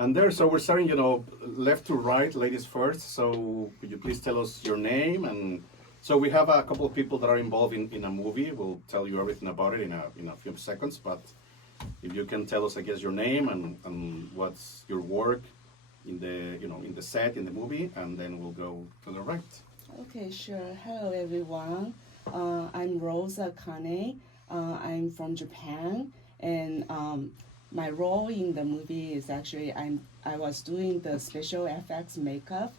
And there, so we're starting, left to right, ladies first. So could you please tell us your name? And so we have a couple of people that are involved in a movie. We'll tell you everything about it in a few seconds. But if you can tell us, I guess, your name and what's your work in the set, in the movie, and then we'll go to the right. Okay, sure. Hello, everyone. I'm Rose Akan. I'm from Japan, and my role in the movie is actually I was doing the special effects makeup.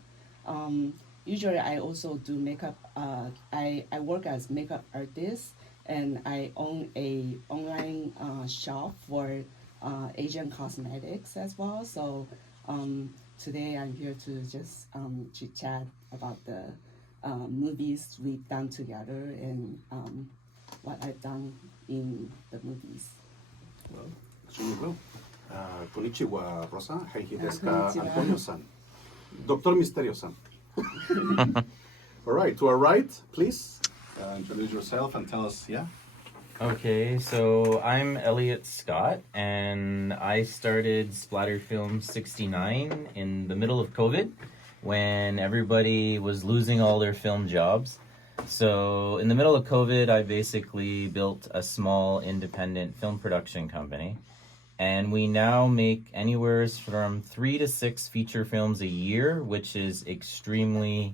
Usually, I also do makeup. I work as makeup artist, and I own a online shop for Asian cosmetics as well. So today I'm here to just chit chat about the movies we've done together and what I've done in the movies. Well, extremely well. Konnichiwa, Rosa. Heiji desu ka, Antonio-san. Doctor Misterio-san. All right, to our right, please introduce yourself and tell us, yeah? Okay, so I'm Elliott Scott, and I started Splatter Films 69 in the middle of COVID when everybody was losing all their film jobs. So in the middle of COVID, I basically built a small independent film production company, and we now make anywhere from 3 to 6 feature films a year, which is extremely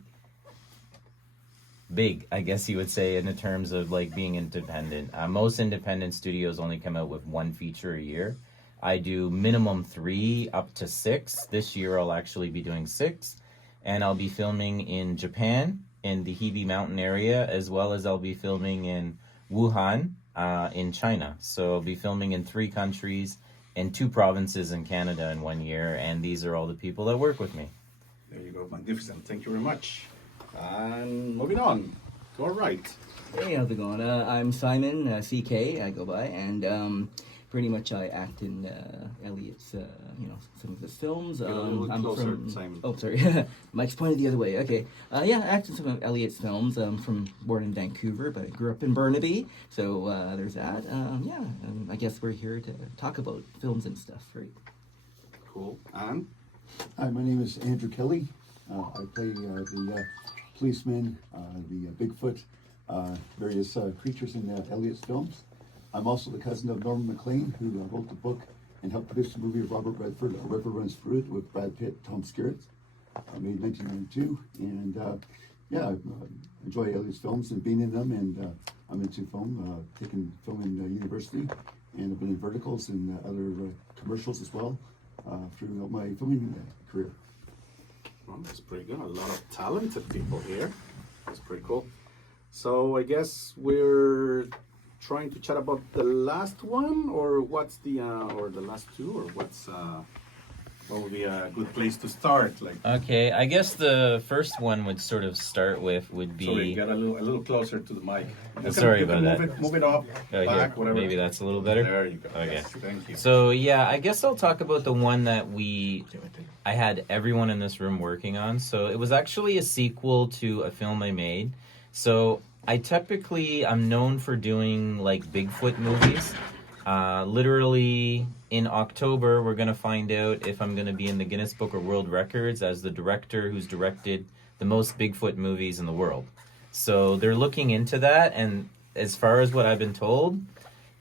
big, I guess you would say, in the terms of like being independent. Most independent studios only come out with 1 feature a year. I do minimum 3 up to 6. This year I'll actually be doing 6, and I'll be filming in Japan, in the Hebei mountain area, as well as I'll be filming in Wuhan, in China. So I'll be filming in 3 countries and 2 provinces in Canada in 1 year, and these are all the people that work with me. There you go, magnificent. Thank you very much. And moving on to our right. Hey, how's it going? I'm Simon, CK, I go by, and pretty much I act in Elliott's, some of his films. Get a little I'm closer, from, Simon. Oh, sorry, Mike's pointed the other way. Okay, yeah, I act in some of Elliott's films. I'm born in Vancouver, but I grew up in Burnaby, so there's that. I guess we're here to talk about films and stuff, right? Cool. And? Hi, my name is Andrew Kelly. I play the policeman, the Bigfoot, various creatures in Elliott's films. I'm also the cousin of Norman MacLean, who wrote the book and helped produce the movie of Robert Redford, A River Runs Through It, with Brad Pitt, Tom Skerritt, made in 1992. And I enjoy Elliott's films and being in them, and I'm into film, taking film in university, and I've been in verticals and other commercials as well throughout my filming career. Well, that's pretty good. A lot of talented people here. That's pretty cool. So I guess we're trying to chat about the last one, or what's the or the last 2, or what would be a good place to start? Okay, I guess the first one would sort of start with would be. Sorry, get a little closer to the mic. Sorry about that. Move it up, back, whatever. Maybe that's a little better. There you go. Okay. Yes, thank you. So yeah, I guess I'll talk about the one that I had everyone in this room working on. So it was actually a sequel to a film I made. So I'm known for doing like Bigfoot movies. Literally in October, we're going to find out if I'm going to be in the Guinness Book of World Records as the director who's directed the most Bigfoot movies in the world. So they're looking into that, and as far as what I've been told,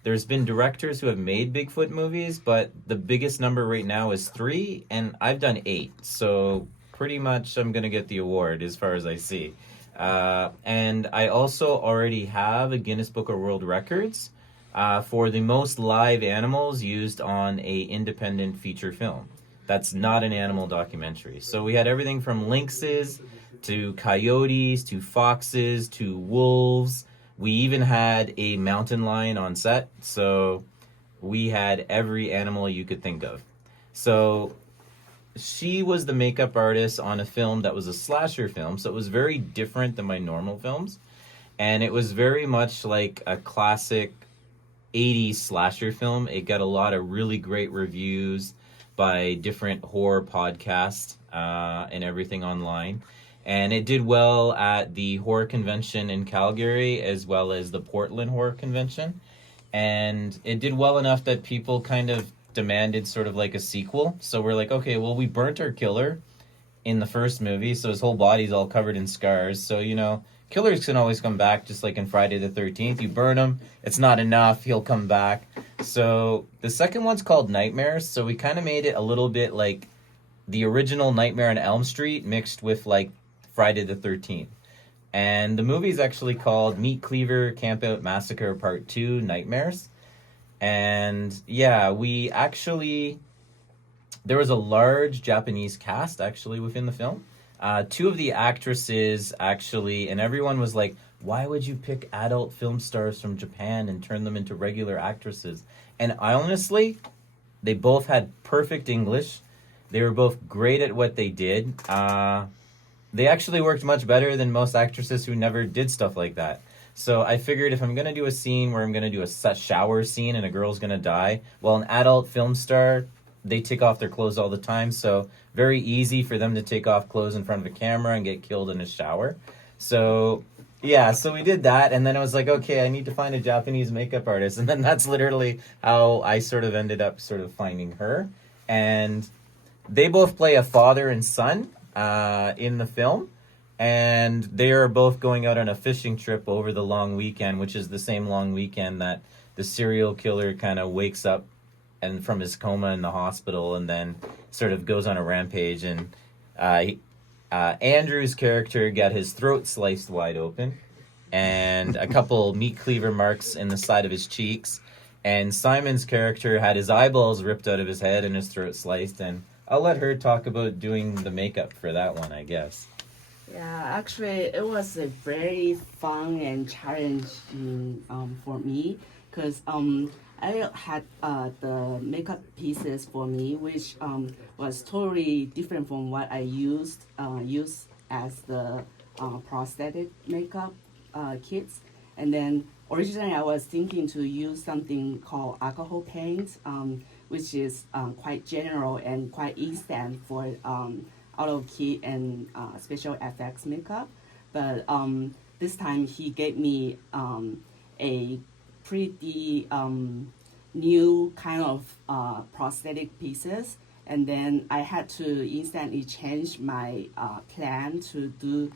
there's been directors who have made Bigfoot movies, but the biggest number right now is 3, and I've done 8. So pretty much I'm going to get the award as far as I see. And I also already have a Guinness Book of World Records for the most live animals used on a independent feature film. That's not an animal documentary. So we had everything from lynxes to coyotes to foxes to wolves. We even had a mountain lion on set. So we had every animal you could think of. So she was the makeup artist on a film that was a slasher film, so it was very different than my normal films. And it was very much like a classic 80s slasher film. It got a lot of really great reviews by different horror podcasts and everything online. And it did well at the horror convention in Calgary as well as the Portland Horror Convention. And it did well enough that people kind of demanded sort of like a sequel. So we're like, okay, well, we burnt our killer in the first movie, so his whole body's all covered in scars. So, killers can always come back, just like in Friday the 13th. You burn him, it's not enough, he'll come back. So the second one's called Nightmares, so we kind of made it a little bit like the original Nightmare on Elm Street mixed with like Friday the 13th. And the movie's actually called Meat Cleaver Campout Massacre Part 2 Nightmares. And yeah, there was a large Japanese cast actually within the film. Two of the actresses actually, and everyone was like, why would you pick adult film stars from Japan and turn them into regular actresses? And they both had perfect English. They were both great at what they did. They actually worked much better than most actresses who never did stuff like that. So I figured if I'm going to do a scene where I'm going to do a shower scene and a girl's going to die, well, an adult film star, they take off their clothes all the time, so very easy for them to take off clothes in front of a camera and get killed in a shower. So yeah, so we did that, and then I was like, okay, I need to find a Japanese makeup artist, and then that's literally how I sort of ended up sort of finding her. And they both play a father and son in the film, and they are both going out on a fishing trip over the long weekend, which is the same long weekend that the serial killer kind of wakes up and from his coma in the hospital and then sort of goes on a rampage. And Andrew's character got his throat sliced wide open and a couple meat cleaver marks in the side of his cheeks. And Simon's character had his eyeballs ripped out of his head and his throat sliced. And I'll let her talk about doing the makeup for that one, I guess. Yeah, actually, it was a very fun and challenging for me because I had the makeup pieces for me, which was totally different from what I used as the prosthetic makeup kits. And then originally I was thinking to use something called alcohol paint, which is quite general and quite instant for auto-kit and special effects makeup. But this time he gave me a pretty new kind of prosthetic pieces, and then I had to instantly change my plan to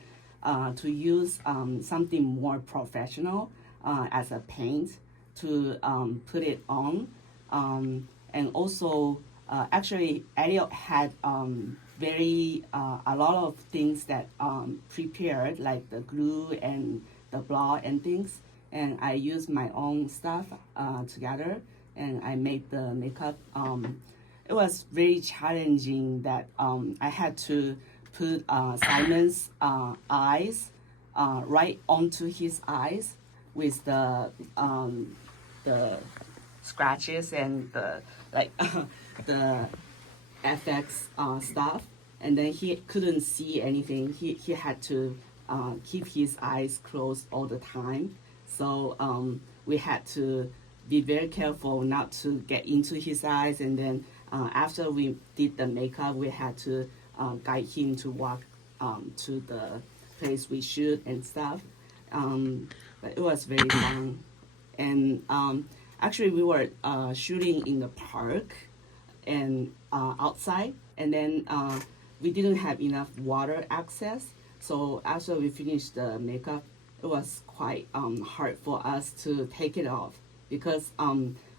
use something more professional as a paint to put it on, and also actually Elliott had a lot of things that prepared, like the glue and the block and things, and I used my own stuff together, and I made the makeup. It was very challenging that I had to put Simon's eyes right onto his eyes with the scratches and the the FX stuff, and then he couldn't see anything. He had to keep his eyes closed all the time. So we had to be very careful not to get into his eyes. And then after we did the makeup, we had to guide him to walk to the place we shoot and stuff. But it was very fun. And actually, we were shooting in the park and outside. And then we didn't have enough water access. So after we finished the makeup, it was quite hard for us to take it off because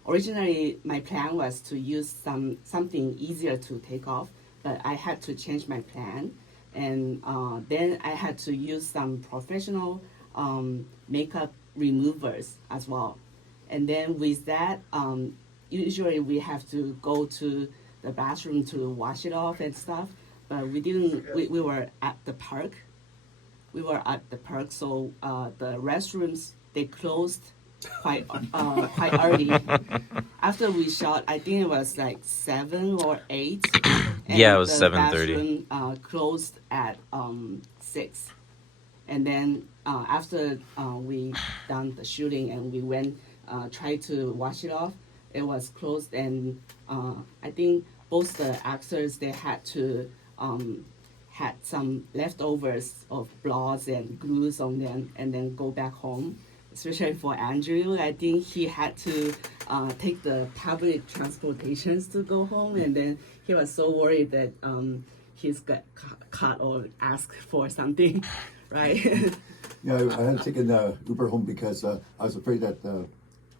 originally my plan was to use something easier to take off, but I had to change my plan, and then I had to use some professional makeup removers as well. And then with that, usually we have to go to the bathroom to wash it off and stuff, but we didn't. We were at the park. So the restrooms, they closed quite early. After we shot, I think it was like 7 or 8. And yeah, it was 7:30. The bathroom closed at 6. And then after we done the shooting and we went tried to wash it off, it was closed. And I think both the actors, they had to had some leftovers of blocks and glues on them and then go back home. especially for Andrew, I think he had to take the public transportations to go home, and then he was so worried that he's got caught or asked for something, right? Yeah, I had to take an Uber home because I was afraid that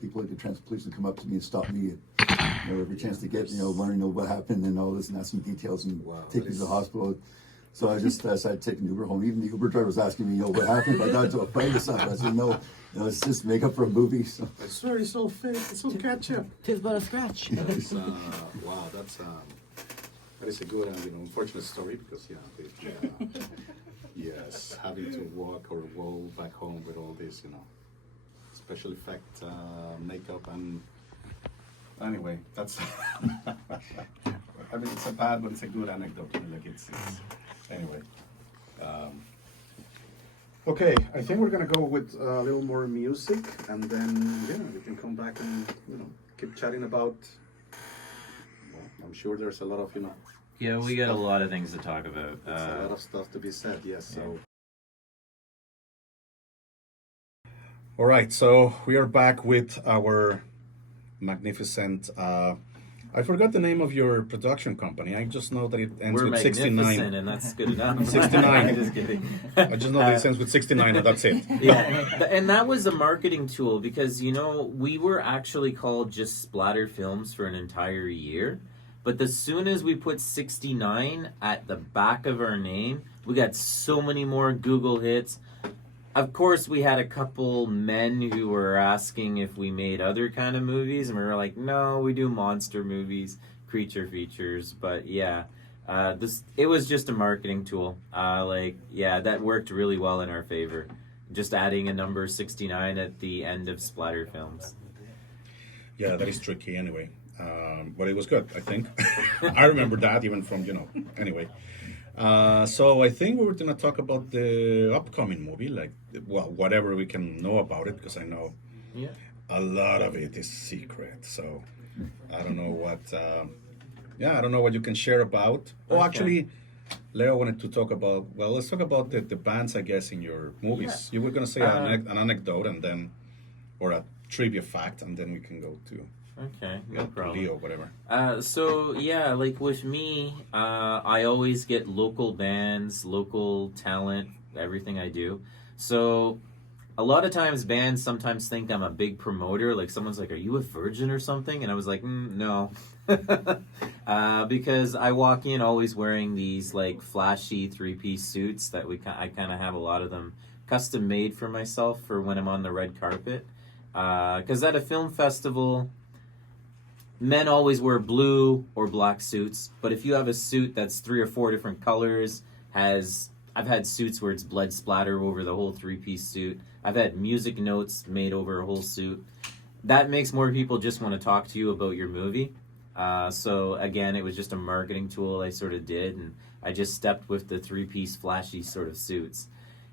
people at the transit police would come up to me and stop me every chance to get, wanting to know what happened and all this and ask me details and take me to the hospital. So I just decided to take an Uber home. Even the Uber driver was asking me, what happened if I got into a fight or something? I said, no, it's just makeup for a movie. So. I swear it's all fake. It's all ketchup. Tis but a scratch. Wow, that is a good unfortunate story because yes, having to walk or roll back home with all this special effect makeup and anyway, that's I mean it's a bad but it's a good anecdote. Like it's anyway. Okay, I think we're gonna go with a little more music and then we can come back and keep chatting about. Well, I'm sure there's a lot of Yeah, we got a lot of things to talk about. There's a lot of stuff to be said. Yes. So. All right, so we are back with our magnificent. I forgot the name of your production company. I just know that it ends We're with 69. and that's good enough. 69. Just kidding. I just know that it ends with 69, and that's it. Yeah, and that was a marketing tool because we were actually called just Splatter Films for an entire year, but as soon as we put 69 at the back of our name, we got so many more Google hits. Of course, we had a couple men who were asking if we made other kind of movies, and we were like, no, we do monster movies, creature features. But yeah, it was just a marketing tool. That worked really well in our favor. Just adding a number 69 at the end of Splatter Films. Yeah, that is tricky anyway. But it was good, I think. I remember that even from, anyway. So I think we were going to talk about the upcoming movie, whatever we can know about it, because I know a lot of it is secret. So I don't know what, I don't know what you can share about. Oh, actually, Leo wanted to talk about, let's talk about the bands, I guess, in your movies. Yeah. You were going to say an anecdote and then, or a trivia fact, and then we can go to... Okay, no problem. Leo, whatever. With me, I always get local bands, local talent, everything I do. So a lot of times bands sometimes think I'm a big promoter. Like someone's like, are you a virgin or something? And I was like, no. Because I walk in always wearing these flashy 3-piece suits that I kind of have a lot of them custom made for myself for when I'm on the red carpet. Because at a film festival... Men always wear blue or black suits, but if you have a suit that's 3 or 4 different colors, I've had suits where it's blood splatter over the whole 3-piece suit. I've had music notes made over a whole suit. That makes more people just want to talk to you about your movie. So again, it was just a marketing tool I sort of did, and I just stepped with the 3-piece flashy sort of suits.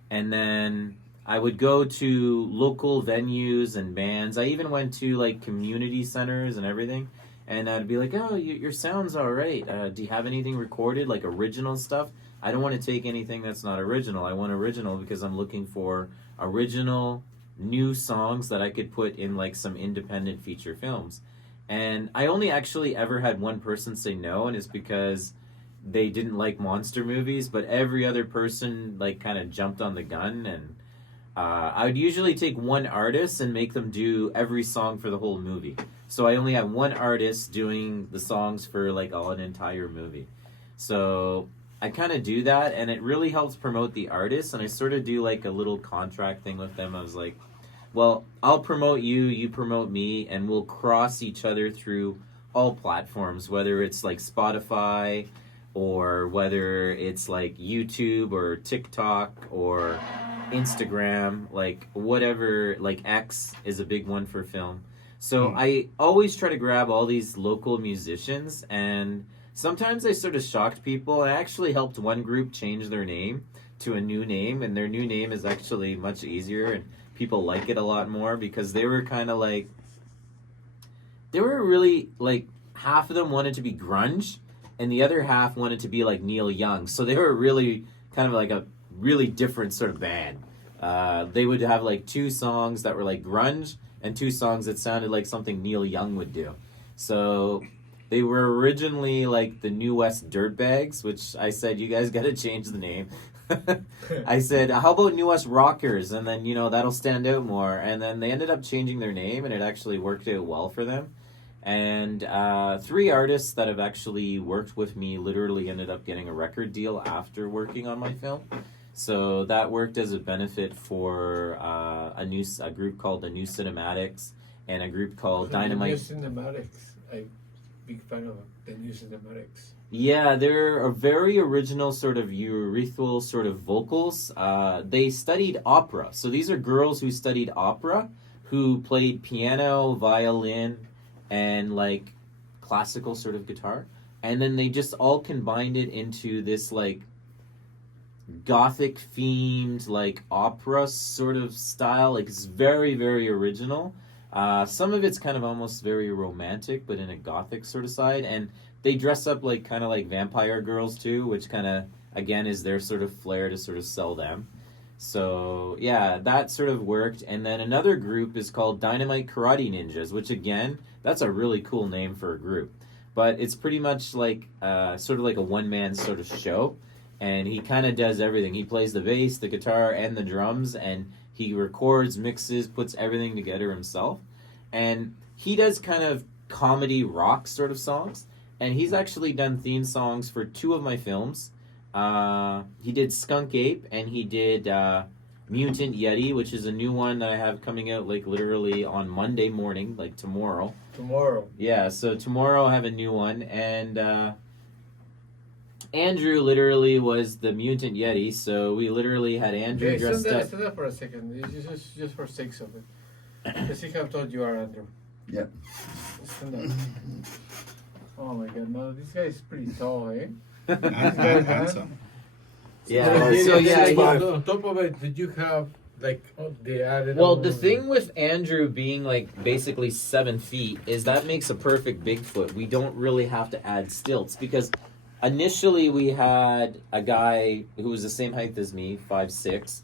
And then I would go to local venues and bands. I even went to community centers and everything. And I'd be like, oh, your sound's all right. Do you have anything recorded, original stuff? I don't want to take anything that's not original. I want original because I'm looking for original, new songs that I could put in some independent feature films. And I only actually ever had one person say no, and it's because they didn't like monster movies. But every other person kind of jumped on the gun, and I would usually take one artist and make them do every song for the whole movie. So I only have one artist doing the songs for an entire movie. So I kind of do that, and it really helps promote the artist. And I sort of do a little contract thing with them. I was like, well, I'll promote you, you promote me, and we'll cross each other through all platforms, whether it's Spotify or whether it's YouTube or TikTok or Instagram, whatever, X is a big one for film. So I always try to grab all these local musicians, and sometimes I sort of shocked people. I actually helped one group change their name to a new name, and their new name is actually much easier, and people like it a lot more because they were kind of they were really half of them wanted to be grunge, and the other half wanted to be Neil Young. So they were really kind of a really different sort of band. They would have like 2 songs that were like grunge and 2 songs that sounded like something Neil Young would do. So they were originally like the New West Dirtbags, which I said, you guys got to change the name. I said, how about New West Rockers? And then, that'll stand out more. And then they ended up changing their name, and it actually worked out well for them. And 3 artists that have actually worked with me literally ended up getting a record deal after working on my film. So that worked as a benefit for a group called the New Cinematics and a group called Dynamite. The New Cinematics, I'm big fan of the New Cinematics. Yeah, they're a very original sort of urethral sort of vocals. They studied opera. So these are girls who studied opera, who played piano, violin, and like classical sort of guitar. And then they just all combined it into this like gothic themed like opera sort of style. Like it's very, very original. Some of it's kind of almost very romantic, but in a gothic sort of side. And they dress up like kind of like vampire girls too, which kind of again is their sort of flair to sort of sell them. So yeah, that sort of worked. And then another group is called Dynamite Karate Ninjas, which again, that's a really cool name for a group. But it's pretty much like sort of like a one-man sort of show. And he kind of does everything. He plays the bass, the guitar, and the drums, and he records, mixes, puts everything together himself. And he does kind of comedy rock sort of songs. And he's actually done theme songs for 2 of my films. He did Skunk Ape, and he did Mutant Yeti, which is a new one that I have coming out like literally on Monday morning, like tomorrow. Yeah, so tomorrow I have a new one. And Andrew literally was the Mutant Yeti, so we literally had Andrew dressed up. Stand up for a second, just for sakes of it. Let's see how tall you are, Andrew. Yep. Stand up. Oh my god, no, this guy is pretty tall, eh? That's very handsome. Yeah, So he- on top of it, did you have like they added? well, the thing with Andrew being like basically 7 feet is that makes a perfect Bigfoot. We don't really have to add stilts because initially we had a guy who was the same height as me, 5'6",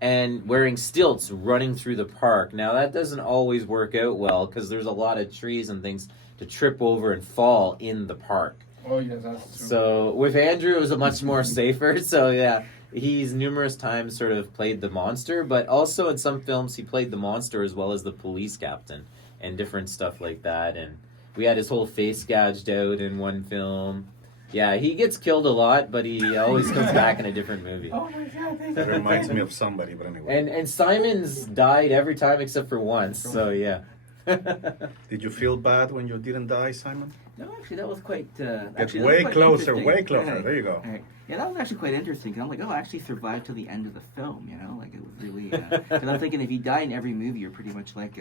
and wearing stilts running through the park. Now that doesn't always work out well because there's a lot of trees and things to trip over and fall in the park. Oh yeah, that's true. So with Andrew, it was a much more safer. So yeah, he's numerous times sort of played the monster, but also in some films he played the monster as well as the police captain and different stuff like that. And we had his whole face gouged out in one film. Yeah, he gets killed a lot, but he always comes back in a different movie. Oh my god, thank That you. reminds me of somebody, but anyway. And Simon's died every time except for once. So yeah. Did you feel bad when you didn't die, Simon? No, actually, that was quite. Get Actually, that was way quite closer, interesting. way closer. Yeah. There you go. Right. Yeah, that was actually quite interesting. Cause I'm like, oh, I actually survived to the end of the film. You know, like it was really. Because I'm thinking, if you die in every movie, you're pretty much like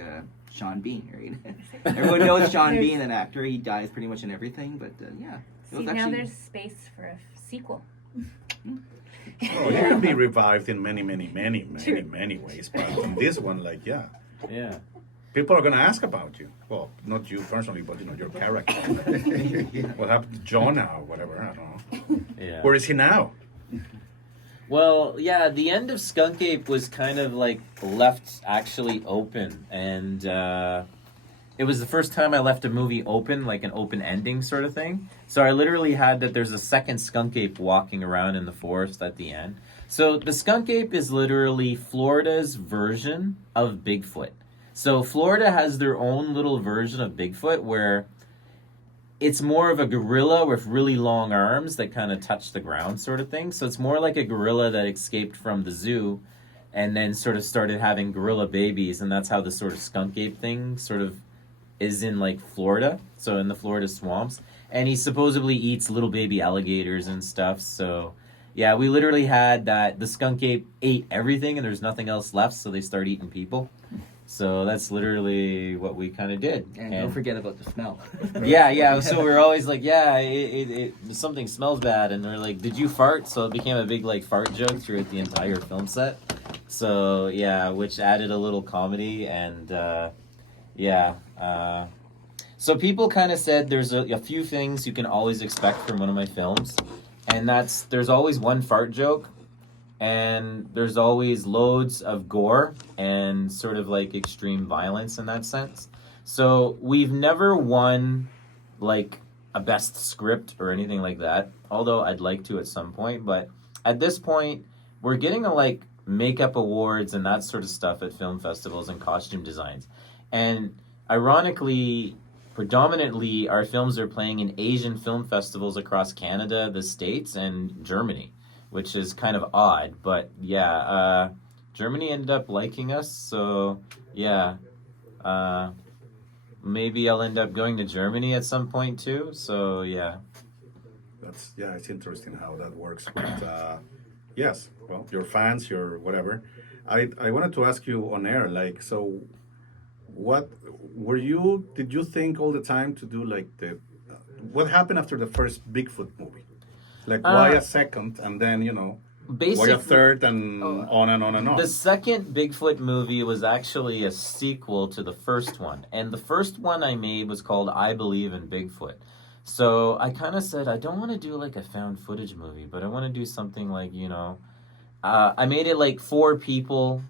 Sean Bean, right? Everyone knows Sean Bean, an actor. He dies pretty much in everything. But yeah, it was See, now actually. there's space for a sequel. Oh, you can be revived in many ways, but in this one, like, yeah, Yeah. people are gonna ask about you. Well, not you personally, but your character. What happened to Jonah or whatever? I don't know. Yeah. Where is he now? Well, yeah, the end of Skunk Ape was kind of like left actually open, and it was the first time I left a movie open, like an open ending sort of thing. So I literally had that there's a second Skunk Ape walking around in the forest at the end. So the Skunk Ape is literally Florida's version of Bigfoot. So Florida has their own little version of Bigfoot where it's more of a gorilla with really long arms that kind of touch the ground sort of thing. So it's more like a gorilla that escaped from the zoo and then sort of started having gorilla babies, and that's how the sort of Skunk Ape thing sort of is in like Florida, so in the Florida swamps. And he supposedly eats little baby alligators and stuff. So yeah, we literally had that the Skunk Ape ate everything and there's nothing else left, so they start eating people. So that's literally what we kind of did. And don't forget about the smell. Yeah. So we were always like, yeah, something smells bad, and they're like, did you fart? So it became a big like fart joke throughout the entire film set. So yeah, which added a little comedy, and so people kind of said there's a few things you can always expect from one of my films, and that's there's always one fart joke, and there's always loads of gore and sort of like extreme violence in that sense. So we've never won like a best script or anything like that, although I'd like to at some point. But at this point, we're getting a like makeup awards and that sort of stuff at film festivals and costume designs. And ironically, predominantly our films are playing in Asian film festivals across Canada, the States, and Germany, which is kind of odd. But yeah, Germany ended up liking us, so yeah. Maybe I'll end up going to Germany at some point too. So yeah. It's interesting how that works. But yes, well, your fans, your whatever. I wanted to ask you on air, like, so, what did you think all the time to do like what happened after the first Bigfoot movie? Like, why a second, and then why a third, and on and on and on? The second Bigfoot movie was actually a sequel to the first one. And the first one I made was called I Believe in Bigfoot. So I kind of said, I don't want to do like a found footage movie, but I want to do something like, I made it like 4 people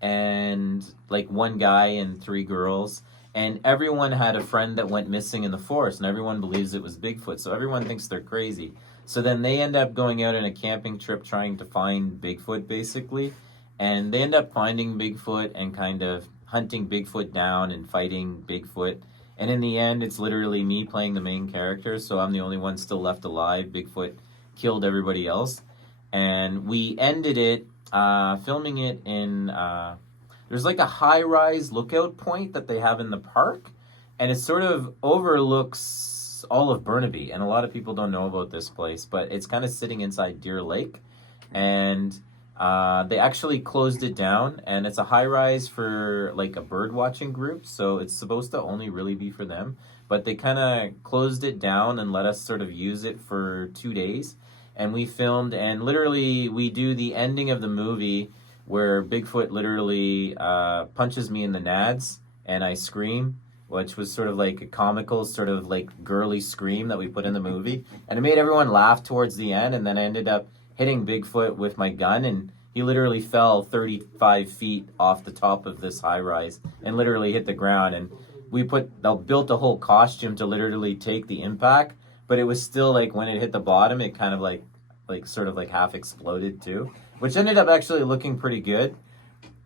and like 1 guy and 3 girls. And everyone had a friend that went missing in the forest, and everyone believes it was Bigfoot. So everyone thinks they're crazy. So then they end up going out on a camping trip trying to find Bigfoot, basically. And they end up finding Bigfoot and kind of hunting Bigfoot down and fighting Bigfoot. And in the end, it's literally me playing the main character, so I'm the only one still left alive. Bigfoot killed everybody else. And we ended it, filming it in... there's like a high-rise lookout point that they have in the park. And it sort of overlooks all of Burnaby, and a lot of people don't know about this place, but it's kind of sitting inside Deer Lake, and they actually closed it down, and it's a high-rise for like a bird watching group, so it's supposed to only really be for them, but they kind of closed it down and let us sort of use it for 2 days, and we filmed, and literally we do the ending of the movie where Bigfoot literally punches me in the nads, and I scream, which was sort of like a comical, sort of like girly scream that we put in the movie. And it made everyone laugh towards the end, and then I ended up hitting Bigfoot with my gun, and he literally fell 35 feet off the top of this high-rise and literally hit the ground. And they built a whole costume to literally take the impact, but it was still like when it hit the bottom, it kind of like sort of like half exploded too, which ended up actually looking pretty good.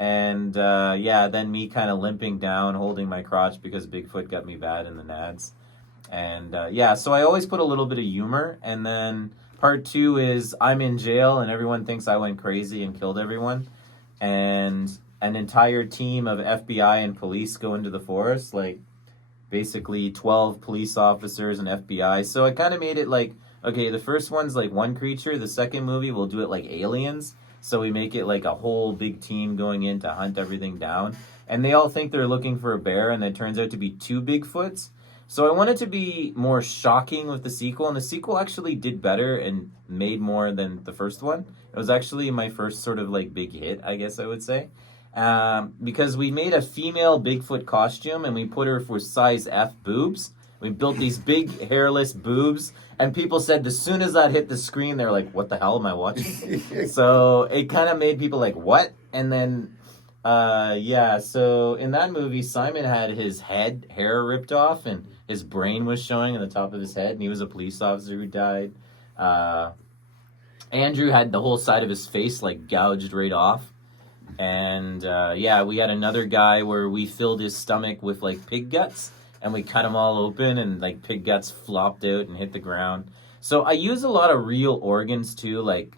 And then me kind of limping down, holding my crotch because Bigfoot got me bad in the nads. And so I always put a little bit of humor. And then part 2 is I'm in jail and everyone thinks I went crazy and killed everyone. And an entire team of FBI and police go into the forest, like basically 12 police officers and FBI. So I kind of made it like, okay, the first one's like one creature. The second movie, we'll do it like aliens. So we make it like a whole big team going in to hunt everything down. And they all think they're looking for a bear, and it turns out to be 2 Bigfoots. So I wanted to be more shocking with the sequel, and the sequel actually did better and made more than the first one. It was actually my first sort of like big hit, I guess I would say. Because we made a female Bigfoot costume, and we put her for size F boobs. We built these big hairless boobs, and people said as soon as that hit the screen, they're like, what the hell am I watching? So it kind of made people like, what? And then, so in that movie, Simon had his hair ripped off, and his brain was showing on the top of his head, and he was a police officer who died. Andrew had the whole side of his face like gouged right off. And we had another guy where we filled his stomach with like pig guts. And we cut them all open, and like pig guts flopped out and hit the ground. So I use a lot of real organs too, like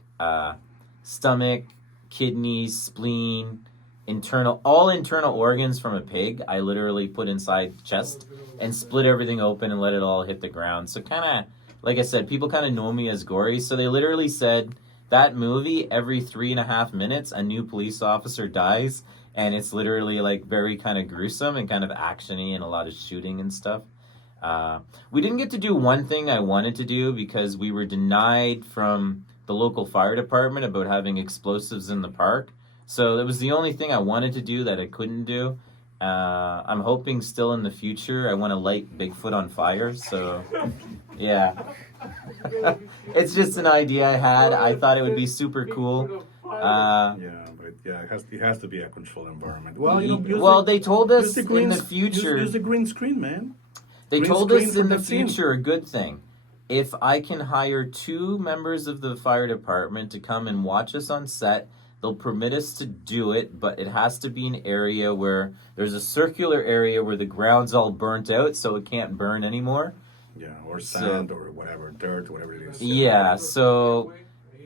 stomach, kidneys, spleen, all internal organs from a pig. I literally put inside chest and split everything open and let it all hit the ground. So kind of, like I said, people kind of know me as gory. So they literally said that movie, every 3.5 minutes, a new police officer dies. And it's literally like very kind of gruesome and kind of actiony and a lot of shooting and stuff. We didn't get to do one thing I wanted to do because we were denied from the local fire department about having explosives in the park. So that was the only thing I wanted to do that I couldn't do. I'm hoping still in the future I want to light Bigfoot on fire. So yeah, it's just an idea I had. I thought it would be super cool. But it has to be a controlled environment. Well, They told us in the future. Use the green screen, man. They Green told screen us for in the the scene. future a good thing. If I can hire 2 members of the fire department to come and watch us on set, they'll permit us to do it, but it has to be an area where there's a circular area where the ground's all burnt out, so it can't burn anymore. Yeah, or sand or whatever, dirt, whatever it is. Yeah, so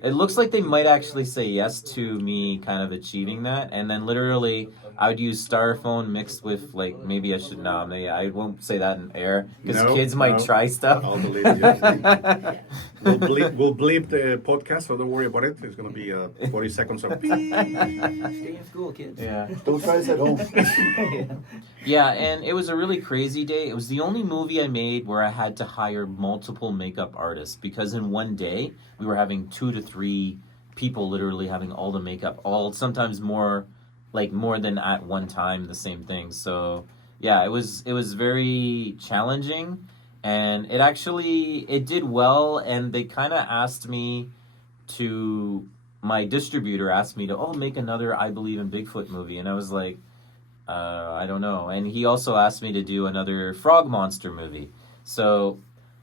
it looks like they might actually say yes to me kind of achieving that, and then literally I would use styrofoam mixed with maybe I should I won't say that in air because kids might try stuff. I'll delete it. We'll bleep the podcast, so don't worry about it. It's gonna be 40 seconds of beep. Stay in school, kids. Yeah. Don't try this at home. Yeah, and it was a really crazy day. It was the only movie I made where I had to hire multiple makeup artists because in one day we were having 2 to 3 people literally having all the makeup, sometimes more than at one time, the same thing. So yeah, it was very challenging, and it did well. And they kind of asked me to, my distributor asked me to make another I Believe in Bigfoot movie, and I was like, I don't know. And he also asked me to do another frog monster movie. So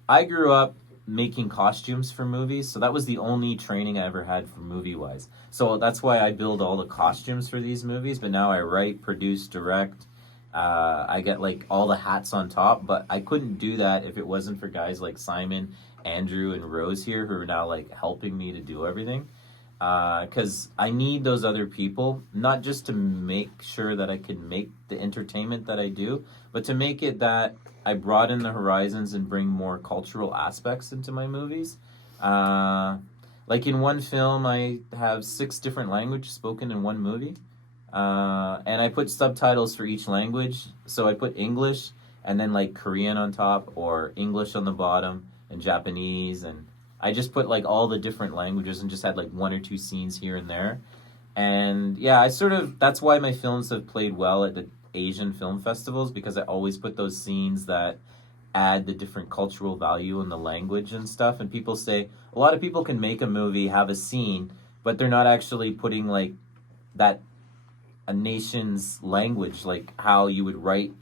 I grew up making costumes for movies, so that was the only training I ever had for movie-wise. So that's why I build all the costumes for these movies, but now I write, produce, direct. I get all the hats on top, but I couldn't do that if it wasn't for guys like Simon, Andrew, and Rose here who are now helping me to do everything. Because I need those other people, not just to make sure that I can make the entertainment that I do, but to make it that I broaden the horizons and bring more cultural aspects into my movies. In one film, I have 6 different languages spoken in one movie. And I put subtitles for each language. So I put English and then Korean on top, or English on the bottom, and Japanese. And I just put all the different languages and just had 1 or 2 scenes here and there. And yeah, that's why my films have played well at the Asian film festivals, because I always put those scenes that add the different cultural value in the language and stuff. And people say a lot of people can make a movie, have a scene, but they're not actually putting that a nation's language, how you would write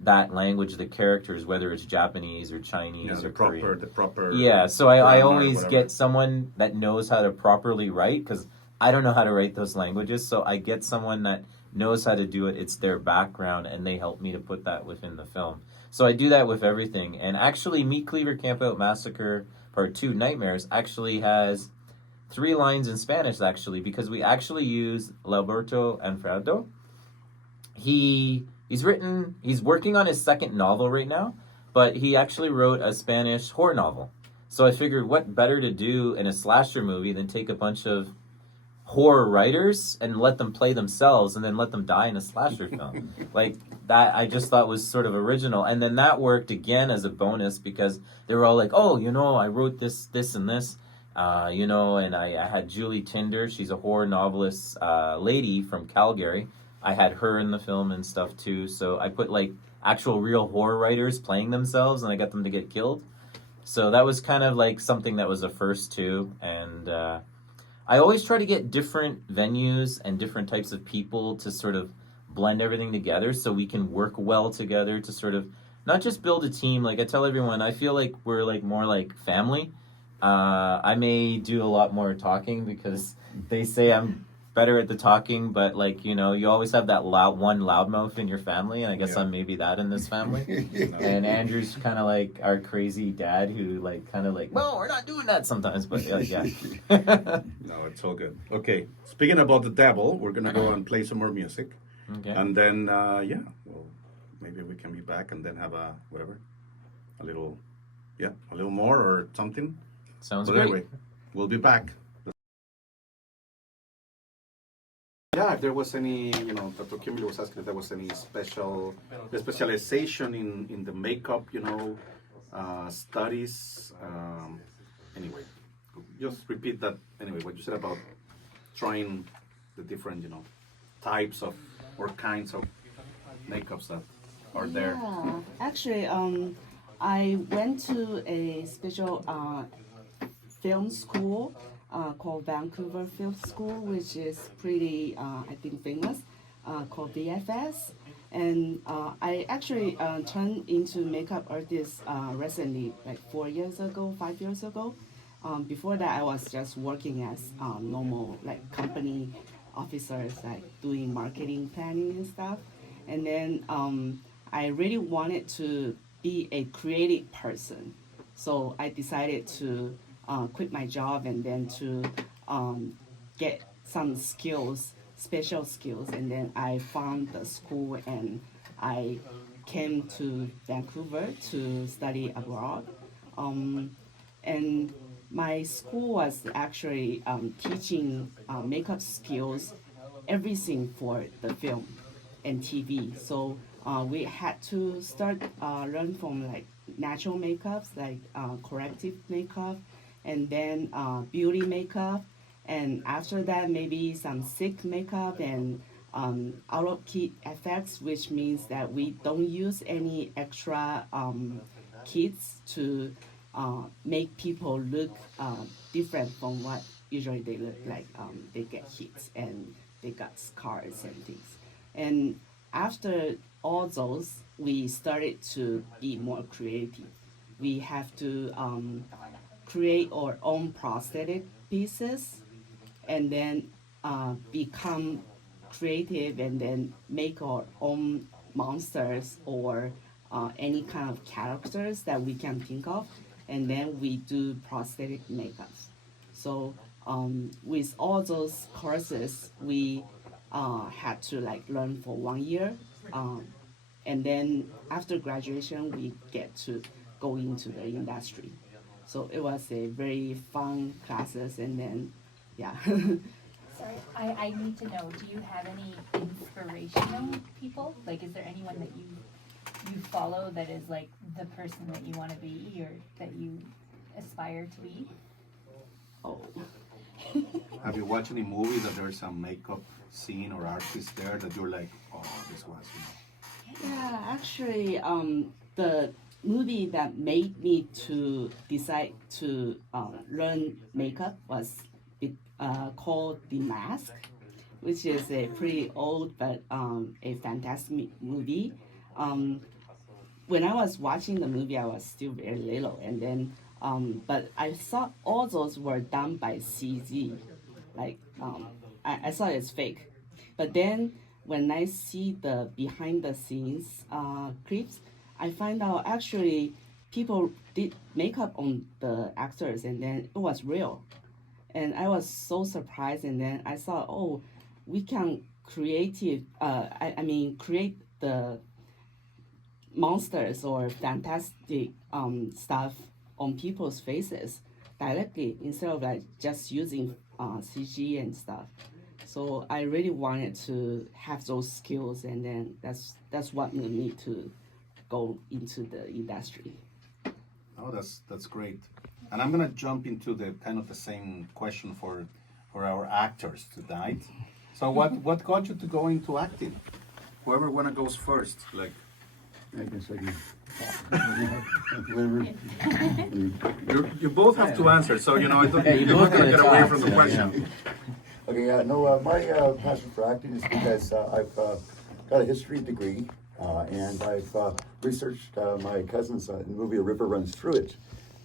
that language, the characters, whether it's Japanese or Chinese or Korean. The proper. Yeah, so I always get someone that knows how to properly write, because I don't know how to write those languages. So I get someone that knows how to do it. It's their background, and they help me to put that within the film. So I do that with everything. And actually, Meat Cleaver Campout Massacre Part 2, Nightmares, actually has 3 lines in Spanish, actually, because we actually use Alberto Anfrado. He's working on his 2nd novel right now, but he actually wrote a Spanish horror novel. So I figured what better to do in a slasher movie than take a bunch of horror writers and let them play themselves and then let them die in a slasher film. That I just thought was sort of original. And then that worked again as a bonus, because they were all like, I wrote this and this, and I had Julie Tinder. She's a horror novelist lady from Calgary. I had her in the film and stuff too. So I put actual real horror writers playing themselves, and I got them to get killed. So that was kind of something that was a first too. And I always try to get different venues and different types of people to sort of blend everything together so we can work well together to sort of not just build a team. I tell everyone, I feel like we're more like family. I may do a lot more talking because they say I'm better at the talking, but you always have that one loudmouth in your family, and I guess I'm maybe that in this family. And Andrew's kind of our crazy dad who well, we're not doing that sometimes, but yeah. No, it's all good. Okay, speaking about the devil, we're gonna go and play some more music. Okay. And then well, maybe we can be back and then have a little more or something. Sounds But great. anyway, we'll be back. Yeah, if there was any, Dr. Kimberly was asking if there was any specialization in the makeup, studies. Anyway, just repeat that. Anyway, what you said about trying the different, types of or kinds of makeups that are there. Yeah, actually, I went to a special film school called Vancouver Film School, which is pretty, I think, famous, called VFS. And I actually turned into makeup artist recently, like 4 years ago, 5 years ago. Before that, I was just working as normal, like company officers, like doing marketing planning and stuff. And then I really wanted to be a creative person. So I decided to quit my job and then to get some skills, special skills. And then I found the school and I came to Vancouver to study abroad. And my school was actually teaching makeup skills, everything for the film and TV. So we had to start learn from like natural makeups, like corrective makeup, and then beauty makeup, and after that maybe some sick makeup and out of kit effects, which means that we don't use any extra kits to make people look different from what usually they look like. They get hits and they got scars and things. And after all those, we started to be more creative. We have to create our own prosthetic pieces and then become creative and then make our own monsters or any kind of characters that we can think of, and then we do prosthetic makeups. So with all those courses, we had to like learn for 1 year, and then after graduation, we get to go into the industry. So it was a very fun classes, and then yeah. Sorry, I need to know, do you have any inspirational people? Like, is there anyone that you follow that is like the person that you want to be or that you aspire to be? Oh. Have you watched any movie that there's some makeup scene or artist there that you're like, oh, this was, Yeah, actually, the movie that made me to decide to learn makeup was called The Mask, which is a pretty old but a fantastic movie. When I was watching the movie, I was still very little, and then but I thought all those were done by CG, like I thought it's fake. But then when I see the behind the scenes clips, I find out actually people did makeup on the actors, and then it was real. And I was so surprised, and then I thought, oh, we can create the monsters or fantastic stuff on people's faces directly instead of like just using CG and stuff. So I really wanted to have those skills, and then that's what made me to go into the industry. oh, that's great. And I'm gonna jump into the kind of the same question for our actors tonight. So what got you to go into acting? Whoever wanna goes first, like. I guess I You both have to answer, so you know I don't. Yeah, you you're both not gonna gotta get away talk, from the so, question. Okay, my passion for acting is because I've got a history degree, and I've researched my cousins in the movie A River Runs Through It.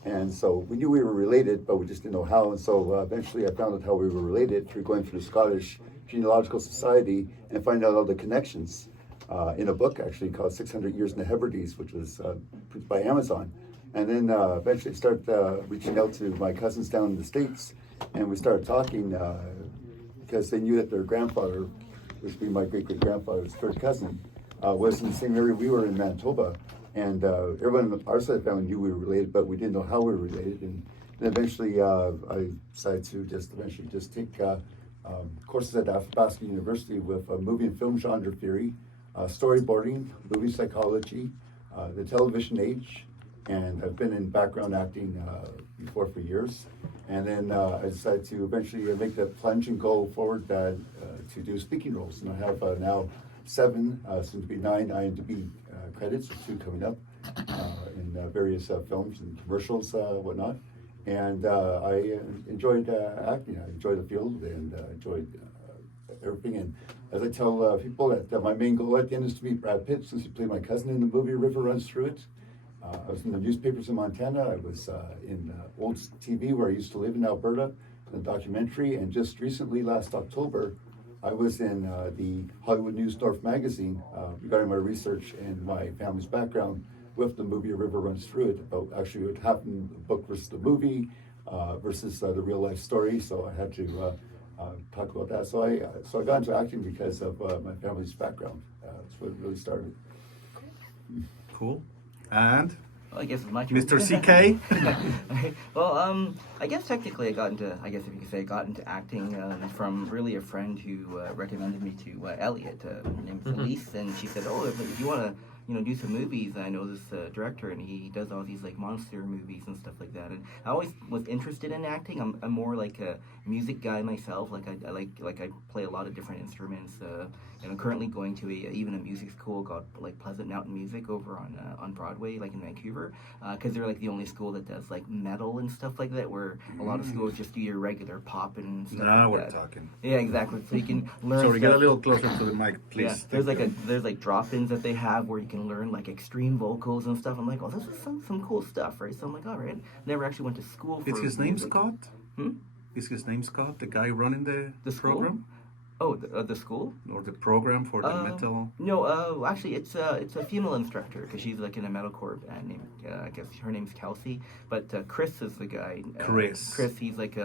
And so we knew we were related, but we just didn't know how. And so eventually I found out how we were related through going through the Scottish Genealogical Society and finding out all the connections in a book actually called 600 Years in the Hebrides, which was produced by Amazon. And then eventually I started reaching out to my cousins down in the States, and we started talking because they knew that their grandfather, which would be my great-great-grandfather's third cousin, was in the same area we were in Manitoba. And everyone on our side of the family knew we were related, but we didn't know how we were related. And then eventually I decided to just take courses at Athabasca University with movie and film genre theory, storyboarding, movie psychology, the television age, and I've been in background acting before for years. And then I decided to eventually make the plunge and go forward to do speaking roles. And I have now 7, soon to be 9 IMDb credits, or 2 coming up, in various films and commercials, whatnot. And I enjoyed acting. I enjoyed the field and enjoyed everything. And as I tell people, that my main goal at the end is to be Brad Pitt, since he played my cousin in the movie River Runs Through It. I was in the newspapers in Montana. I was in old TV where I used to live in Alberta, in a documentary. And just recently, last October, I was in the Hollywood News North magazine regarding my research and my family's background with the movie A River Runs Through It, about actually what happened, the book versus the movie, versus the real life story. So I had to talk about that. So I got into acting because of my family's background. That's what it really started. Cool. And Well, I guess it's my turn. Mr. CK? Well, I guess technically I got into, I guess if you could say, I got into acting from really a friend who recommended me to Elliott, named Elise, and she said, oh, if you want to, do some movies, I know this director, and he does all these like monster movies and stuff like that. And I always was interested in acting. I'm more like a music guy myself. Like I play a lot of different instruments. And I'm currently going to even a music school called like Pleasant Mountain Music over on Broadway, like in Vancouver, because they're like the only school that does like metal and stuff like that, where a lot of schools just do your regular pop and stuff. Now like we're that. talking. Yeah, exactly. So you can learn. Sorry, get a stuff. little closer to the mic, please. Yeah, there's like drop-ins that they have where you can learn like extreme vocals and stuff. I'm like, oh, this is some cool stuff, right? So I'm like, all right. Never actually went to school for Is his name music. Scott? Hmm? Is his name Scott, the guy running the school? program? Oh, the school? Or the program for the metal? No, actually, it's a female instructor because she's like in a metalcore band named, I guess her name's Kelsey. But Chris is the guy. Chris, he's like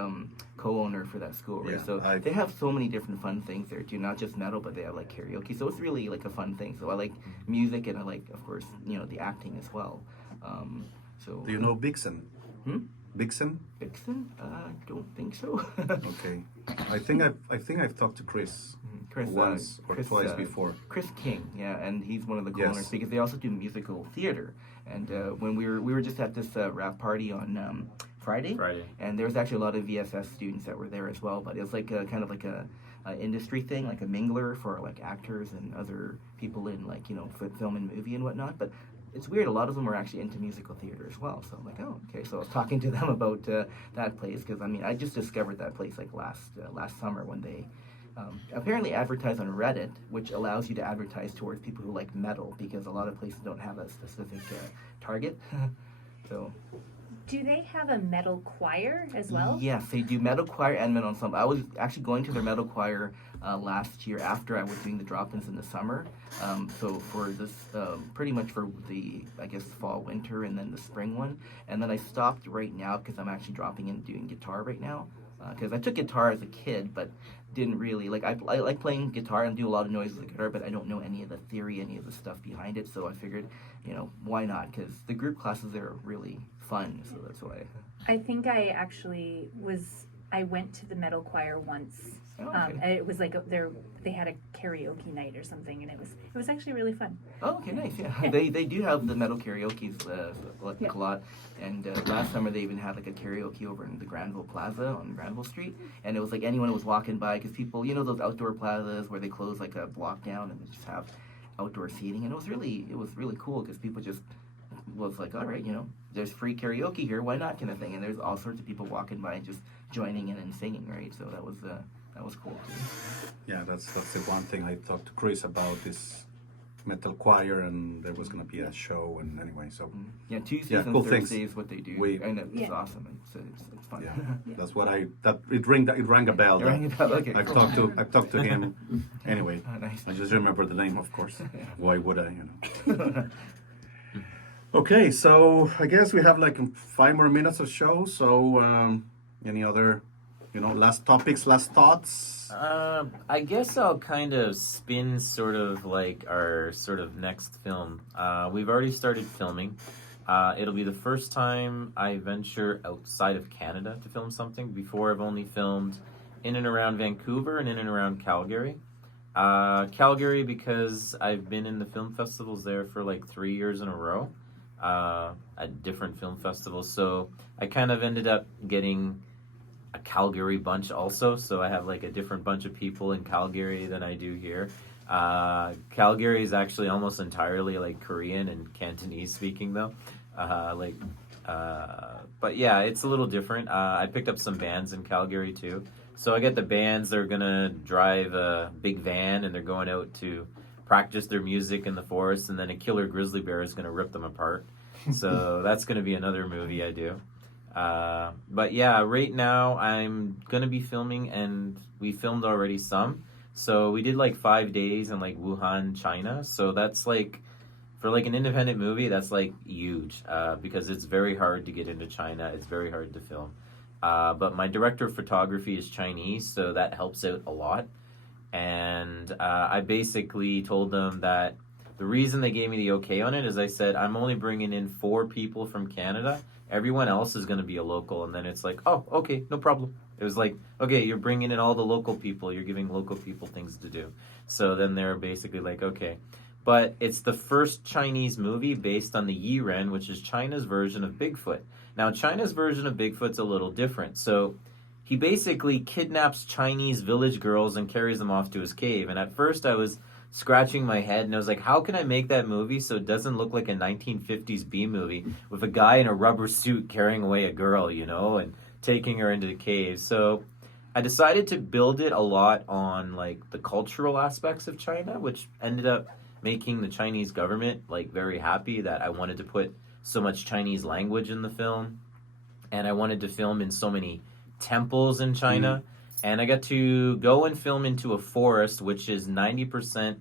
co-owner for that school, right? Yeah, So they have so many different fun things there too, not just metal, but they have like karaoke. So it's really like a fun thing. So I like music and I like, of course, the acting as well. So do you know Vixen? Vixen? Vixen? I don't think so. Okay. I think I've talked to Chris Chris once or Chris, twice before. Chris King, yeah, and he's one of the co-owners Yes. because they also do musical theater. And when we were just at this rap party on Friday, and there was actually a lot of VSS students that were there as well. But it was like kind of like a industry thing, like a mingler for like actors and other people in like film and movie and whatnot. But it's weird. A lot of them are actually into musical theater as well. So I'm like, oh, okay. So I was talking to them about that place because I just discovered that place like last summer when they apparently advertise on Reddit, which allows you to advertise towards people who like metal because a lot of places don't have a specific target. So. Do they have a metal choir as well? Yes, they do metal choir and metal ensemble. I was actually going to their metal choir last year after I was doing the drop-ins in the summer. So for this, pretty much for the, I guess, fall, winter, and then the spring one. And then I stopped right now because I'm actually dropping in doing guitar right now. Because I took guitar as a kid, but didn't really, I like playing guitar and do a lot of noise with the guitar, but I don't know any of the theory, any of the stuff behind it. So I figured, why not? Because the group classes there are really fun, so that's why. I think I actually went to the metal choir once. Oh, okay. It was like they had a karaoke night or something, and it was actually really fun. Oh, okay, nice. Yeah, they do have the metal karaoke's a lot, and last summer they even had like a karaoke over in the Granville Plaza on Granville Street, and it was like anyone who was walking by, because people, those outdoor plazas where they close like a block down and they just have outdoor seating, and it was really cool because people just was like, all right, there's free karaoke here, why not, kind of thing, and there's all sorts of people walking by and just joining in and singing, right? So that was cool too. Yeah, that's the one thing I talked to Chris about, this metal choir, and there was going to be a show, and anyway, so yeah, Tuesdays yeah, and cool Thursdays things. What they do, We- and it's Yeah. awesome. It's fun. yeah, that's what it rang a bell. It rang a bell, okay. I've talked to him. Anyway, Nice. I just remember the name, of course. Why would I? Okay, so I guess we have like 5 more minutes of show. So any other, last topics, last thoughts? I guess I'll kind of spin sort of like our sort of next film. We've already started filming. It'll be the first time I venture outside of Canada to film something. Before, I've only filmed in and around Vancouver and in and around Calgary. Calgary because I've been in the film festivals there for like 3 years in a row at different film festivals. So I kind of ended up getting a Calgary bunch also. So I have like a different bunch of people in Calgary than I do here. Calgary is actually almost entirely like Korean and Cantonese speaking though. Like But yeah, it's a little different. I picked up some bands in Calgary too. So I get the bands that are gonna drive a big van and they're going out to practice their music in the forest, and then a killer grizzly bear is gonna rip them apart. So that's gonna be another movie I do. But yeah, right now I'm gonna be filming, and we filmed already some. So we did like 5 days in like Wuhan, China. So that's like, for like an independent movie, that's like huge because it's very hard to get into China. It's very hard to film. But my director of photography is Chinese, so that helps out a lot. And I basically told them that the reason they gave me the okay on it is I said, I'm only bringing in 4 people from Canada. Everyone else is going to be a local. And then it's like, oh, okay, no problem. It was like, okay, you're bringing in all the local people. You're giving local people things to do. So then they're basically like, okay. But it's the first Chinese movie based on the Yiren, which is China's version of Bigfoot. Now, China's version of Bigfoot's a little different. So he basically kidnaps Chinese village girls and carries them off to his cave. And at first I was scratching my head and I was like, how can I make that movie so it doesn't look like a 1950s B movie with a guy in a rubber suit carrying away a girl, you know, and taking her into the cave. So I decided to build it a lot on like the cultural aspects of China, which ended up making the Chinese government like very happy that I wanted to put so much Chinese language in the film. And I wanted to film in so many temples in China. And I got to go and film into a forest, which is 90%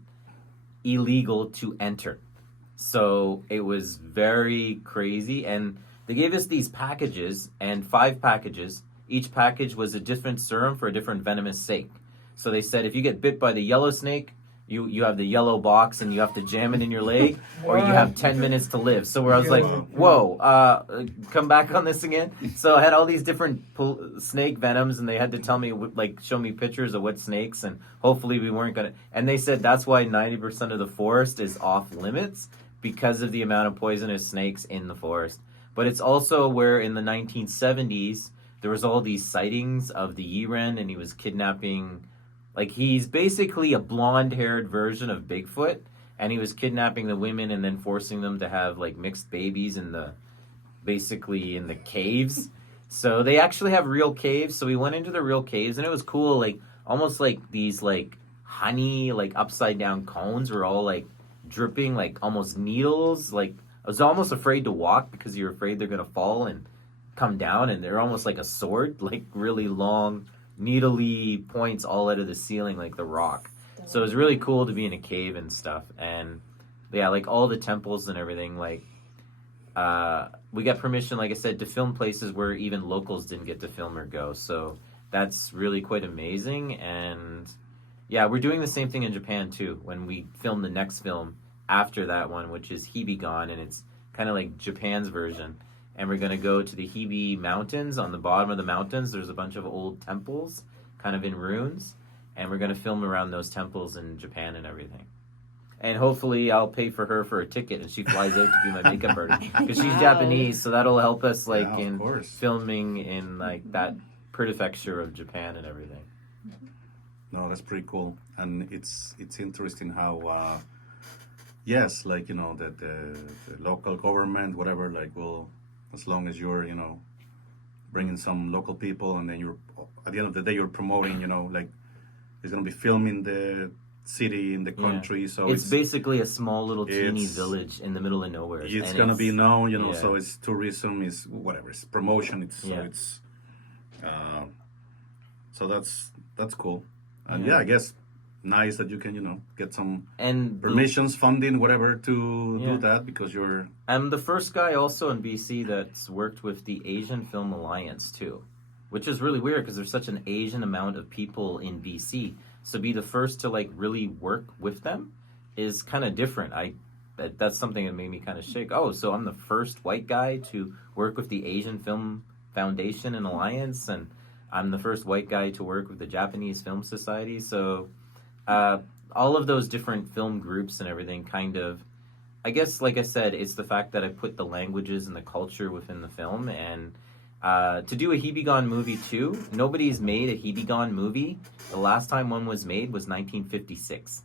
illegal to enter. So it was very crazy. And they gave us these packages, and 5 packages. Each package was a different serum for a different venomous snake. So they said, if you get bit by the yellow snake, you have the yellow box and you have to jam it in your leg, or you have 10 minutes to live. So where I was like, whoa, come back on this again. So I had all these different snake venoms, and they had to tell me, like, show me pictures of what snakes, and hopefully we weren't going to. And they said that's why 90% of the forest is off limits, because of the amount of poisonous snakes in the forest. But it's also where in the 1970s, there was all these sightings of the Yiren, and he was kidnapping. Like, he's basically a blonde-haired version of Bigfoot, and he was kidnapping the women and then forcing them to have, like, mixed babies in the caves. So they actually have real caves, so we went into the real caves, and it was cool, like, almost like these, like, honey, like, upside-down cones were all, like, dripping, like, almost needles. Like, I was almost afraid to walk because you're afraid they're gonna fall and come down, and they're almost like a sword, like, really long, needly points all out of the ceiling like The Rock. So it was really cool to be in a cave and stuff. And yeah, like all the temples and everything, like we got permission, like I said, to film places where even locals didn't get to film or go. So that's really quite amazing. And yeah, we're doing the same thing in Japan too when we film the next film after that one, which is Hibigon, and it's kind of like Japan's version. And we're going to go to the Hibi Mountains. On the bottom of the mountains, there's a bunch of old temples, kind of in ruins. And we're going to film around those temples in Japan and everything. And hopefully I'll pay for her for a ticket and she flies out to be my makeup artist. Because she's Japanese, so that'll help us like in filming in like that prefecture of Japan and everything. No, that's pretty cool. And it's interesting how, yes, like, you know, that the local government, whatever, like, will... As long as you're, you know, bringing some local people, and then you're, at the end of the day, you're promoting, you know, like, it's going to be filmed in the city, in the country. So it's basically a small little teeny village in the middle of nowhere. It's going to be known, you know, so it's tourism, it's whatever, it's promotion. So that's cool. And I guess nice that you can, you know, get some permissions, funding, whatever to do that, because you're... I'm the first guy also in BC that's worked with the Asian Film Alliance too, which is really weird because there's such an Asian amount of people in BC. So be the first to like really work with them is kind of different. That's something that made me kind of shake. Oh, so I'm the first white guy to work with the Asian Film Foundation and Alliance, and I'm the first white guy to work with the Japanese Film Society. So all of those different film groups and everything kind of, I guess, like I said, it's the fact that I put the languages and the culture within the film. And to do a Hibigon movie too, nobody's made a Hibigon movie. The last time one was made was 1956.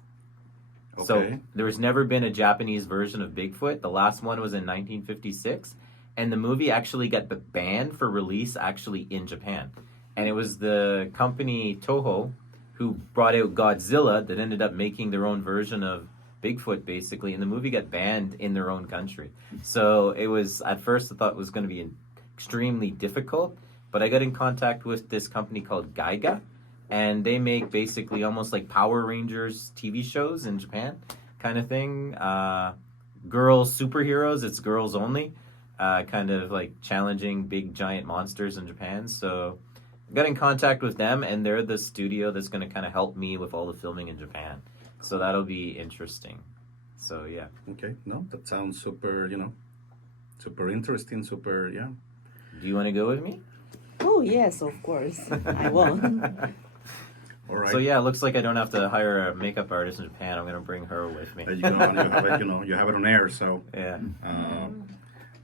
Okay. So there has never been a Japanese version of Bigfoot. The last one was in 1956. and the movie actually got banned for release actually in Japan. And it was the company Toho who brought out Godzilla that ended up making their own version of Bigfoot, basically, and the movie got banned in their own country. So it was, at first I thought it was going to be extremely difficult, but I got in contact with this company called Gaiga, and they make basically almost like Power Rangers TV shows in Japan kind of thing. Girls superheroes, it's girls only, kind of like challenging big giant monsters in Japan. So I got in contact with them, and they're the studio that's going to kind of help me with all the filming in Japan. So that'll be interesting. So yeah. Okay, no, that sounds super, super interesting, super, yeah. Do you want to go with me? Oh yes, of course, I will. All right. So yeah, it looks like I don't have to hire a makeup artist in Japan. I'm gonna bring her with me. You have it, you have it on air. So Yeah.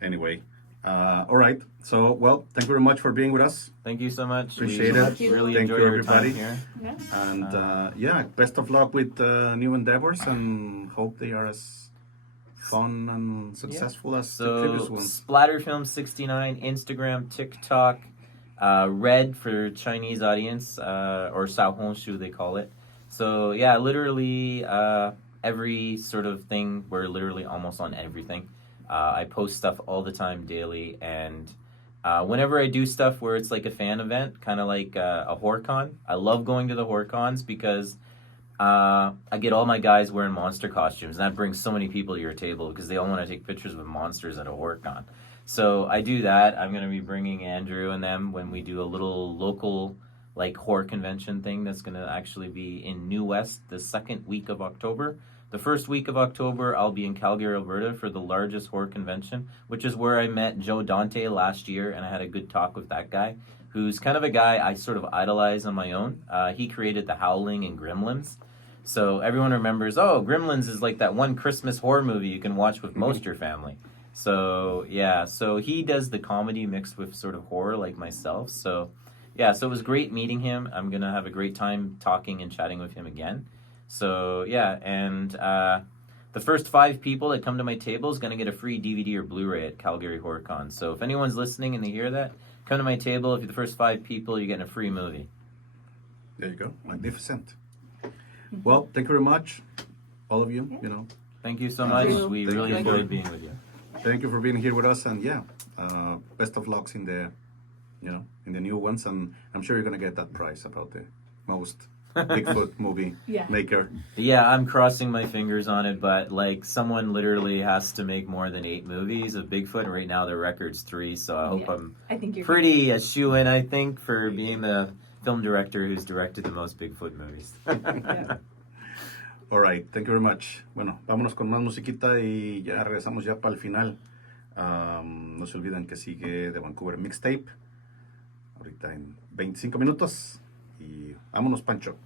anyway, all right. So well, thank you very much for being with us, Thank you so much. Appreciate We it. Really Thank enjoy you, your everybody. time here. and yeah, best of luck with new endeavors, and hope they are as fun and successful as the previous So ones. Splatter Films 69, Instagram, TikTok, Red for Chinese audience, or Xiaohongshu they call it. So yeah, literally every sort of thing. We're literally almost on everything. I post stuff all the time, daily, and whenever I do stuff where it's like a fan event, kind of like a HorrorCon, I love going to the HorrorCons because I get all my guys wearing monster costumes, and that brings so many people to your table because they all want to take pictures with monsters at a HorrorCon. So I do that. I'm going to be bringing Andrew and them when we do a little local like horror convention thing that's going to actually be in New West the second week of October. The first week of October, I'll be in Calgary, Alberta for the largest horror convention, which is where I met Joe Dante last year, and I had a good talk with that guy, who's kind of a guy I sort of idolize on my own. He created The Howling and Gremlins. So everyone remembers, oh, Gremlins is like that one Christmas horror movie you can watch with most your family. So, yeah, so he does the comedy mixed with sort of horror like myself. So, yeah, so it was great meeting him. I'm going to have a great time talking and chatting with him again. So, yeah, and the first 5 people that come to my table is going to get a free DVD or Blu-ray at Calgary HorrorCon. So if anyone's listening and they hear that, come to my table. If you're the first 5 people, you're getting a free movie. There you go, magnificent. Well, thank you very much, all of you. Thank you so much. you. We Thank really you. enjoyed being with you. Thank you for being here with us, and yeah, best of lucks in the, in the new ones, and I'm sure you're gonna get that prize about the most Bigfoot movie Yeah. maker. Yeah, I'm crossing my fingers on it, but like someone literally has to make more than 8 movies of Bigfoot. And right now the record's 3, so I hope Yeah. I'm I think you're pretty a shoo-in, I think, for being the film director who's directed the most Bigfoot movies. All right, thank you very much. Bueno, vámonos con más musiquita y ya regresamos ya para el final. No se olviden que sigue The Vancouver Mixtape. Ahorita en 25 minutos. Y vámonos, Pancho.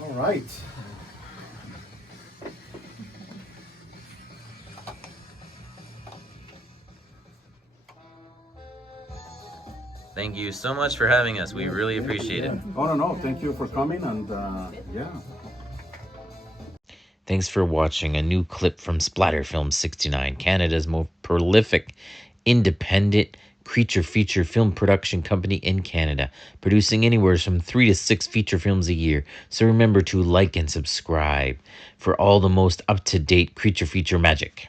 All right. Thank you so much for having us. We really appreciate it. Oh, no. Thank you for coming, and yeah. Thanks for watching a new clip from Splatter Films 69, Canada's most prolific independent creature feature film production company in Canada, producing anywhere from 3 to 6 feature films a year. So remember to like and subscribe for all the most up-to-date creature feature magic.